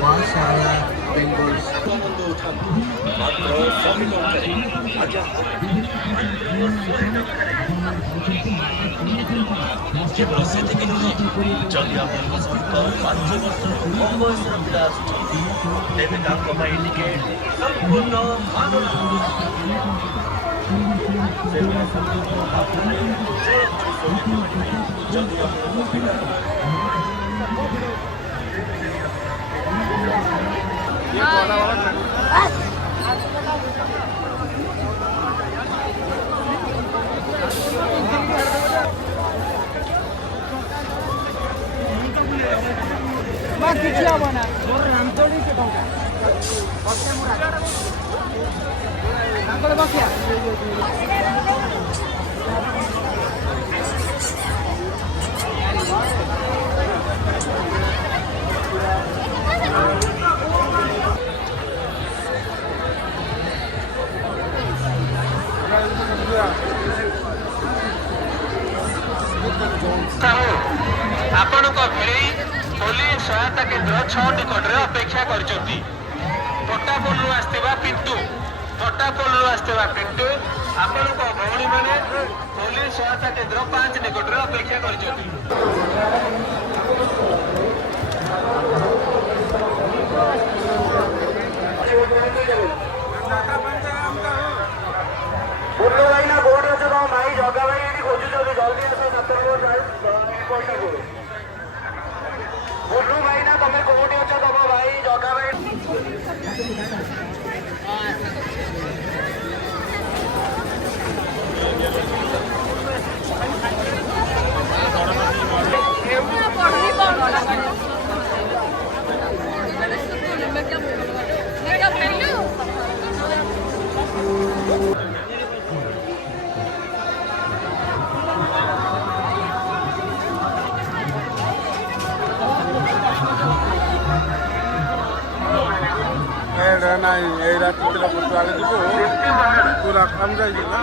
Masala Bengals. केवल से नुहे जदि आपको सहित 5 वर्ष कम बयसर पिला तेज टिकेट संपूर्ण କିଛି ହବ ନା ମୋର ରାମଚଣ୍ଡୀ ସେ ଟଙ୍କା ବସିଆ ଆପଣଙ୍କ ଭିଡ଼ି पुलिस सहायता केन्द्र 6 निकट में अपेक्षा करटापोलू आसवा पिंटू पट्टापोलू आसवा पिंटू आपण भौणी मैंने पुलिस सहायता केन्द्र 5 निकट में अपेक्षा कर बुल्लू भाई ना तुम्हें कोटी अच्छा दबा भाई जगा भाई नहीं ये रात पूरा कम जाएगी ना।